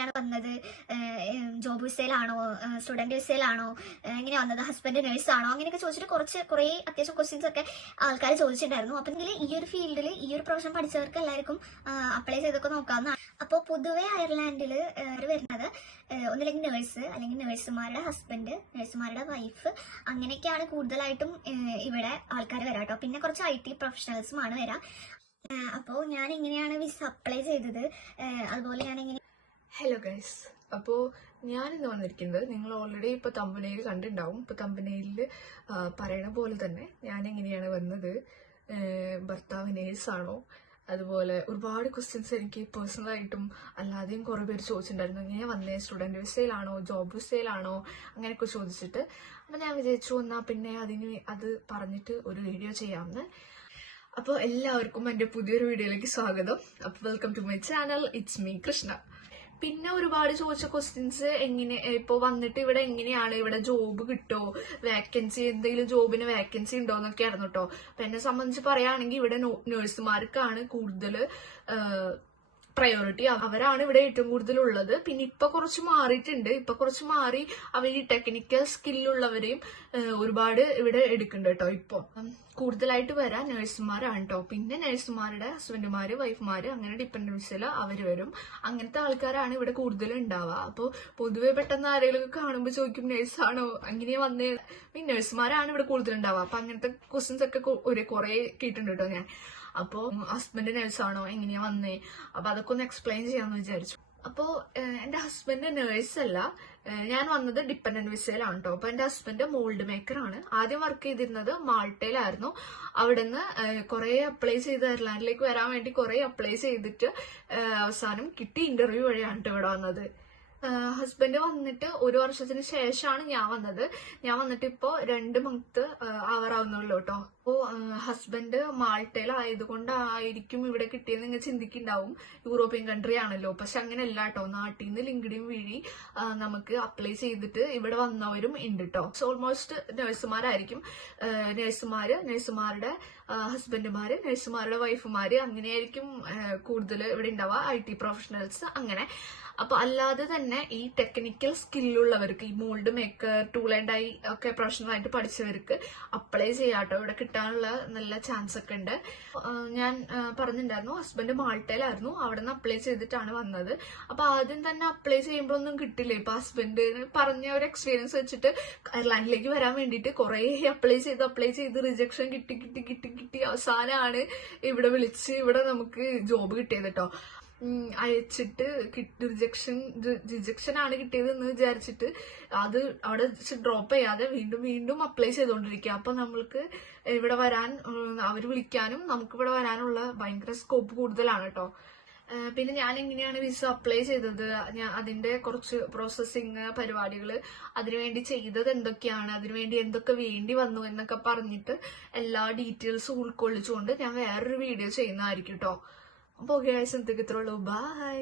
എങ്ങനെയാണ് വന്നത്? ജോബ് വിസയിലാണോ? സ്റ്റുഡന്റ് വിസയിലാണോ? എങ്ങനെ വന്നത്? ഹസ്ബൻഡ് നേഴ്സ് ആണോ അങ്ങനെയൊക്കെ ചോദിച്ചിട്ട് കുറച്ച് കുറേ അത്യാവശ്യം ക്വസ്റ്റ്യൻസ് ഒക്കെ ആൾക്കാർ ചോദിച്ചിട്ടുണ്ടായിരുന്നു. അപ്പം ഇതിൽ ഈ ഒരു ഫീൽഡിൽ ഈ ഒരു പ്രൊഫഷൻ പഠിച്ചവർക്ക് എല്ലാവർക്കും അപ്ലൈ ചെയ്തൊക്കെ നോക്കാവുന്നതാണ്. അപ്പോൾ പൊതുവെ അയർലാൻഡിൽ വരുന്നത് ഒന്നില്ലെങ്കിൽ നേഴ്സ് അല്ലെങ്കിൽ നേഴ്സുമാരുടെ ഹസ്ബൻഡ് നേഴ്സുമാരുടെ വൈഫ് അങ്ങനെയൊക്കെയാണ് കൂടുതലായിട്ടും ഇവിടെ ആൾക്കാർ വരാം കേട്ടോ പിന്നെ കുറച്ച് ഐ ടി പ്രൊഫഷണൽസുമാണ് വരാം. അപ്പോൾ ഞാൻ എങ്ങനെയാണ് വിസ അപ്ലൈ ചെയ്തത്. അതുപോലെ ഞാൻ എങ്ങനെ ഹലോ ഗൈസ് അപ്പോൾ ഞാനിന്ന് വന്നിരിക്കുന്നത് നിങ്ങൾ ഓൾറെഡി ഇപ്പോൾ തമ്പനയിൽ കണ്ടിട്ടുണ്ടാവും. ഇപ്പോൾ തമ്പനയിൽ പറയണ പോലെ തന്നെ ഞാൻ എങ്ങനെയാണ് വന്നത് ഭർത്താവ് നേഴ്സാണോ അതുപോലെ ഒരുപാട് ക്വസ്റ്റ്യൻസ് എനിക്ക് പേഴ്സണലായിട്ടും അല്ലാതെയും കുറേ പേര് ചോദിച്ചിട്ടുണ്ടായിരുന്നു. ഇങ്ങനെ വന്നേ സ്റ്റുഡന്റ് വിസയിലാണോ ജോബ് വിസയിലാണോ അങ്ങനെയൊക്കെ ചോദിച്ചിട്ട്. അപ്പം ഞാൻ വിചാരിച്ചു എന്നാൽ പിന്നെ അതിന് അത് പറഞ്ഞിട്ട് ഒരു വീഡിയോ ചെയ്യാമെന്ന് അപ്പോൾ എല്ലാവർക്കും എന്റെ പുതിയൊരു വീഡിയോയിലേക്ക് സ്വാഗതം. അപ്പോൾ welcome to my channel it's me Krishna പിന്നെ ഒരുപാട് ചോദിച്ച ക്വസ്റ്റ്യൻസ് എങ്ങനെ ഇപ്പോൾ വന്നിട്ട് ഇവിടെ എങ്ങനെയാണ് ഇവിടെ ജോബ് കിട്ടോ? വേക്കൻസി എന്തെങ്കിലും ജോബിന് വേക്കൻസി ഉണ്ടോ എന്നൊക്കെ ആയിരുന്നു കേട്ടോ അപ്പൊ എന്നെ സംബന്ധിച്ച് പറയുകയാണെങ്കിൽ ഇവിടെ നേഴ്സുമാർക്കാണ് കൂടുതൽ പ്രയോറിറ്റി അവരാണ് ഇവിടെ ഏറ്റവും കൂടുതൽ ഉള്ളത് പിന്നെ ഇപ്പൊ കുറച്ച് മാറിയിട്ടുണ്ട്. ഇപ്പൊ കുറച്ച് മാറി അവർ ഈ ടെക്നിക്കൽ സ്കില്ലുള്ളവരെയും ഒരുപാട് ഇവിടെ എടുക്കുന്നുണ്ട് കേട്ടോ ഇപ്പൊ. കൂടുതലായിട്ട് വരാൻ നഴ്സുമാരാണ് കേട്ടോ പിന്നെ നഴ്സുമാരുടെ ഹസ്ബൻഡുമാര് വൈഫുമാര് അങ്ങനെ ഡിപ്പെൻഡൻസിൽ അവർ വരും. അങ്ങനത്തെ ആൾക്കാരാണ് ഇവിടെ കൂടുതൽ ഉണ്ടാവുക അപ്പോൾ പൊതുവെ പെട്ടെന്ന് ആരെങ്കിലും കാണുമ്പോൾ ചോദിക്കും നഴ്സാണോ അങ്ങനെ വന്നേ? മീൻ നഴ്സുമാരാണ് ഇവിടെ കൂടുതൽ അപ്പൊ അങ്ങനത്തെ ക്വസ്റ്റ്യൻസ് ഒക്കെ ഒരു കുറെ കേട്ടിട്ടുണ്ട് കേട്ടോ ഞാൻ. അപ്പോൾ ഹസ്ബൻഡ് നേഴ്സാണോ എങ്ങനെയാ വന്നേ? അപ്പൊ അതൊക്കെ ഒന്ന് എക്സ്പ്ലെയിൻ ചെയ്യാന്ന് വിചാരിച്ചു. അപ്പോൾ എന്റെ ഹസ്ബൻഡ് നേഴ്സ് അല്ല. ഞാൻ വന്നത് ഡിപ്പെൻഡന്റ് വിസയിലാണ് കേട്ടോ അപ്പൊ എന്റെ ഹസ്ബൻഡ് മോൾഡ് മേക്കർ ആണ്. ആദ്യം വർക്ക് ചെയ്തിരുന്നത് മാൾട്ടയിലായിരുന്നു. അവിടുന്ന് കുറെ അപ്ലൈ ചെയ്ത് അയർലാൻഡിലേക്ക് വരാൻ വേണ്ടി കുറെ അപ്ലൈ ചെയ്തിട്ട് അവസാനം കിട്ടി ഇന്റർവ്യൂ വഴിയാണ് കേട്ടോ ഇവിടെ വന്നത്. ഹസ്ബൻഡ് വന്നിട്ട് ഒരു വർഷത്തിന് ശേഷമാണ് ഞാൻ വന്നത്. ഞാൻ വന്നിട്ട് ഇപ്പോ രണ്ട് മന്ത് ആവറാവുന്നുള്ളൂ കേട്ടോ അപ്പോ ഹസ്ബൻഡ് മാൾട്ടയിലായതുകൊണ്ടായിരിക്കും ഇവിടെ കിട്ടിയെന്ന് നിങ്ങൾ ചിന്തിക്കുന്നുണ്ടാവും. യൂറോപ്യൻ കൺട്രി ആണല്ലോ. പക്ഷെ അങ്ങനെയല്ല കേട്ടോ നാട്ടിൽ നിന്ന് ലിങ്ക്ഡിൻ വഴി നമുക്ക് അപ്ലൈ ചെയ്തിട്ട് ഇവിടെ വന്നവരും ഉണ്ട് കേട്ടോ ഓൾമോസ്റ്റ് നഴ്സുമാരായിരിക്കും നഴ്സുമാര് നഴ്സുമാരുടെ ഹസ്ബൻഡുമാര് നഴ്സുമാരുടെ വൈഫുമാര് അങ്ങനെയായിരിക്കും കൂടുതൽ ഇവിടെ ഉണ്ടാവുക. ഐ ടി പ്രൊഫഷണൽസ് അങ്ങനെ. അപ്പൊ അല്ലാതെ തന്നെ ഈ ടെക്നിക്കൽ സ്കില്ലുള്ളവർക്ക് ഈ mould maker tool and I ഒക്കെ പ്രൊഫഷണൽ ആയിട്ട് പഠിച്ചവർക്ക് അപ്ലൈ ചെയ്യാട്ടോ. ഇവിടെ കിട്ടാനുള്ള നല്ല ചാൻസ് ഒക്കെ ഉണ്ട്. ഞാൻ പറഞ്ഞിട്ടുണ്ടായിരുന്നു ഹസ്ബൻഡ് മാൾട്ടയിലായിരുന്നു. അവിടെ നിന്ന് അപ്ലൈ ചെയ്തിട്ടാണ് വന്നത്. അപ്പൊ ആദ്യം തന്നെ അപ്ലൈ ചെയ്യുമ്പോൾ ഒന്നും കിട്ടില്ല. ഇപ്പൊ ഹസ്ബൻഡ് പറഞ്ഞ ഒരു എക്സ്പീരിയൻസ് വെച്ചിട്ട് അയർലാൻഡിലേക്ക് വരാൻ വേണ്ടിയിട്ട് കുറെ അപ്ലൈ ചെയ്ത് അപ്ലൈ ചെയ്ത് റിജക്ഷൻ കിട്ടി കിട്ടി കിട്ടി കിട്ടി. അവസാനമാണ് ഇവിടെ വിളിച്ച് ഇവിടെ നമുക്ക് ജോബ് കിട്ടിയത് കേട്ടോ അയച്ചിട്ട് റിജക്ഷൻ റിജക്ഷൻ ആണ് കിട്ടിയത് എന്ന് വിചാരിച്ചിട്ട് അത് അവിടെ ഡ്രോപ്പ് ചെയ്യാതെ വീണ്ടും വീണ്ടും അപ്ലൈ ചെയ്തുകൊണ്ടിരിക്കുക അപ്പൊ നമ്മൾക്ക് ഇവിടെ വരാൻ അവർ വിളിക്കാനും നമുക്ക് ഇവിടെ വരാനുള്ള ഭയങ്കര സ്കോപ്പ് കൂടുതലാണ് കേട്ടോ പിന്നെ ഞാൻ എങ്ങനെയാണ് വിസ അപ്ലൈ ചെയ്തത്. ഞാൻ അതിന്റെ കുറച്ച് പ്രോസസ്സിങ് പരിപാടികൾ അതിനുവേണ്ടി ചെയ്തത് എന്തൊക്കെയാണ് അതിനുവേണ്ടി എന്തൊക്കെ വേണ്ടി വന്നു എന്നൊക്കെ പറഞ്ഞിട്ട് എല്ലാ ഡീറ്റെയിൽസും ഉൾക്കൊള്ളിച്ചുകൊണ്ട് ഞാൻ വേറൊരു വീഡിയോ ചെയ്യുന്നതായിരിക്കും കേട്ടോ അപ്പോൾ ഗൈസ് എന്തൊക്കെ ഇത്രയുള്ളൂ ബൈ